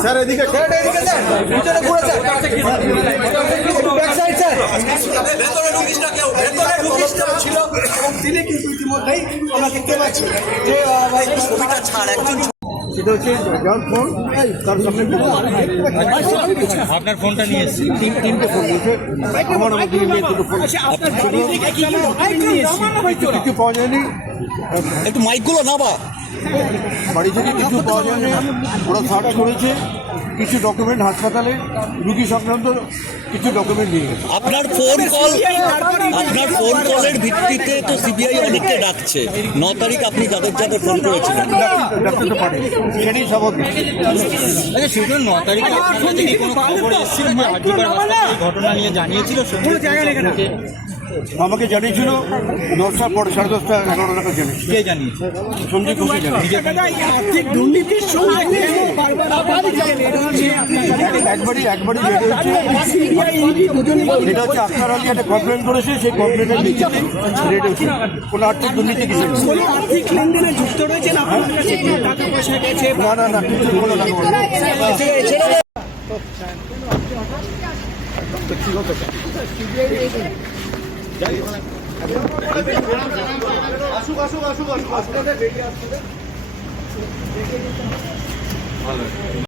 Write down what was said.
Sir এদিকে sir এদিকে sir পিছনে ঘুরে স্যার ব্যাক সাইড স্যার ভেতরে ঢুকিসটা কেউ ভেতরে ঢুকিসটা ছিল এবং তিনি কিন্তু ইতিমধ্যেই আমরা দেখতে পাচ্ছি যে ছবিটা ছাড় একজন সেটা হচ্ছে যার ফোন তার সামনে আপনার ফোনটা নিয়ে এসেছি তিন তিনটে ফোন বলছে আমার আমার দুই মেয়ে দুটো ফোন কিছু পাওয়া যায়নি একটু মাইকগুলো নাবা বাড়ি থেকে কিছু পাওয়া যায়নি। ওরা সার্চ করেছে কিছু ডকুমেন্ট হাসপাতালে রুগী সংক্রান্ত কিছু ডকুমেন্ট নিয়ে গেছে। আপনার ফোন কল আপনার ফোন কলের ভিত্তিতে তো সিবিআই অনেককে ডাকছে। ন তারিখ আপনি যাদের যাদের ফোন করেছিলেন। ডাক্তার ডাক্তার তো পারে সেটাই স্বাভাবিক আচ্ছা সেটা ন তারিখে আপনার কোনো খবর এসেছিল ঘটনা নিয়ে জানিয়েছিল? সঙ্গে আমাকে জানিয়েছিল দশটার পরে সাড়ে দশটা এগারো টাকা জানিয়েছিল। কে জানিয়েছে? সঞ্জয় একবারই একবারই এটা হচ্ছে আক্তার আলী একটা কমপ্লেন করেছে সেই কমপ্লেনের ভিত্তিতে রেড হয়েছে কোনো আর্থিক দুর্নীতি কিছু আর্থিক লেনদেনে যুক্ত না না না কিছু কোনো টাকা পয়সা নেই।